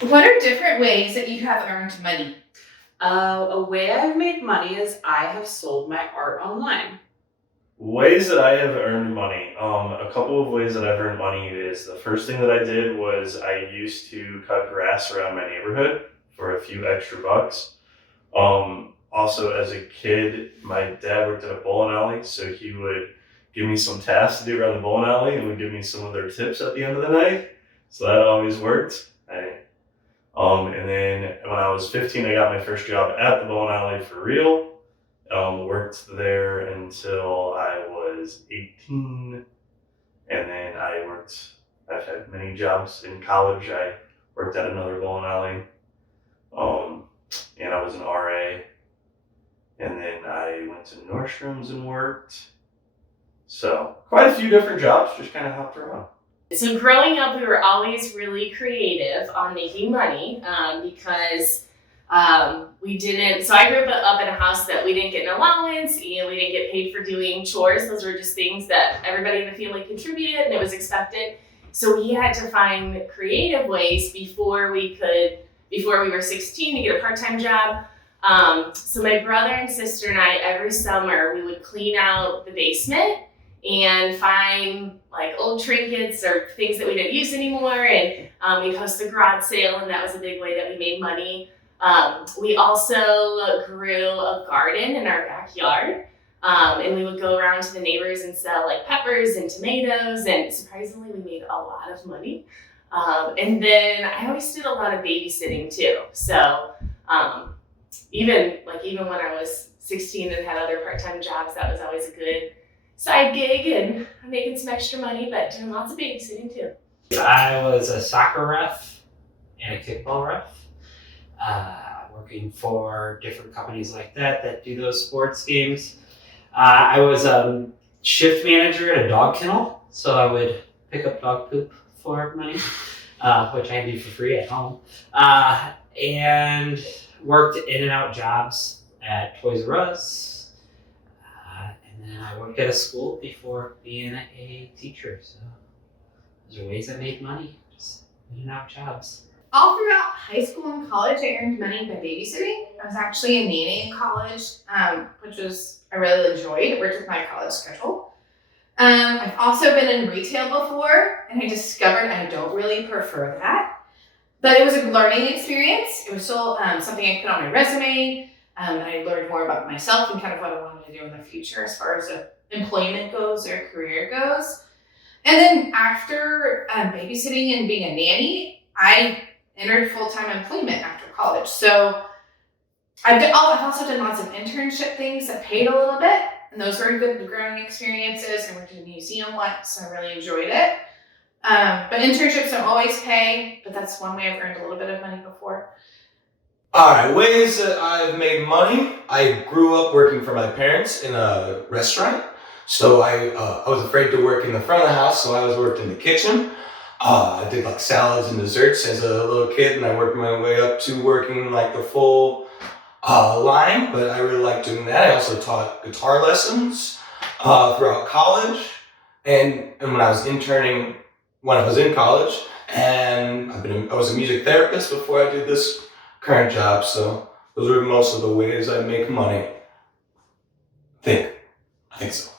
What are different ways that you have earned money? A way I've made money is I have sold my art online. Ways that I have earned money. A couple of ways that I've earned money is the first thing that I did was I used to cut grass around my neighborhood for a few extra bucks. Also, as a kid, my dad worked at a bowling alley, so he would give me some tasks to do around the bowling alley and would give me some of their tips at the end of the night. So that always worked. And then when I was 15, I got my first job at the bowling alley for real. Worked there until I was 18, and then I've had many jobs in college. I worked at another bowling alley, um, and I was an RA, and then I went to Nordstrom's and worked. So quite a few different jobs, just kind of hopped around. So growing up, we were always really creative on making money because we didn't. So I grew up in a house that we didn't get an allowance and we didn't get paid for doing chores. Those were just things that everybody in the family contributed and it was expected. So we had to find creative ways before we were 16 to get a part-time job. So my brother and sister and I, every summer, we would clean out the basement and find like old trinkets or things that we didn't use anymore. And we'd host a garage sale, and that was a big way that we made money. We also grew a garden in our backyard, and we would go around to the neighbors and sell like peppers and tomatoes, and surprisingly, we made a lot of money. And then I always did a lot of babysitting too. So even when I was 16 and had other part-time jobs, that was always a good side gig and making some extra money, but doing lots of babysitting too. I was a soccer ref and a kickball ref, working for different companies like that do those sports games. I was a shift manager at a dog kennel, so I would pick up dog poop for money, which I do for free at home, and worked in and out jobs at Toys R Us. And then I worked at a school before being a teacher, so those are ways I made money, just in and out jobs. All throughout high school and college, I earned money by babysitting. I was actually a nanny in college, which I really enjoyed. It worked with my college schedule. I've also been in retail before, and I discovered I don't really prefer that. But it was a learning experience. It was still something I put on my resume. I learned more about myself and kind of what I wanted to do in the future as far as employment goes or career goes. And then after babysitting and being a nanny, I entered full-time employment after college. So I've also done lots of internship things that paid a little bit, and those were good growing experiences. I worked in a museum once, so I really enjoyed it. But internships don't always pay, but that's one way I've earned a little bit of money before. All right, ways that I've made money. I grew up working for my parents in a restaurant. So I was afraid to work in the front of the house, so I always worked in the kitchen. I did like salads and desserts as a little kid, and I worked my way up to working like the full line, but I really liked doing that. I also taught guitar lessons throughout college, and when I was interning when I was in college, and I was a music therapist before I did this current job, so those are most of the ways I make money. I think so.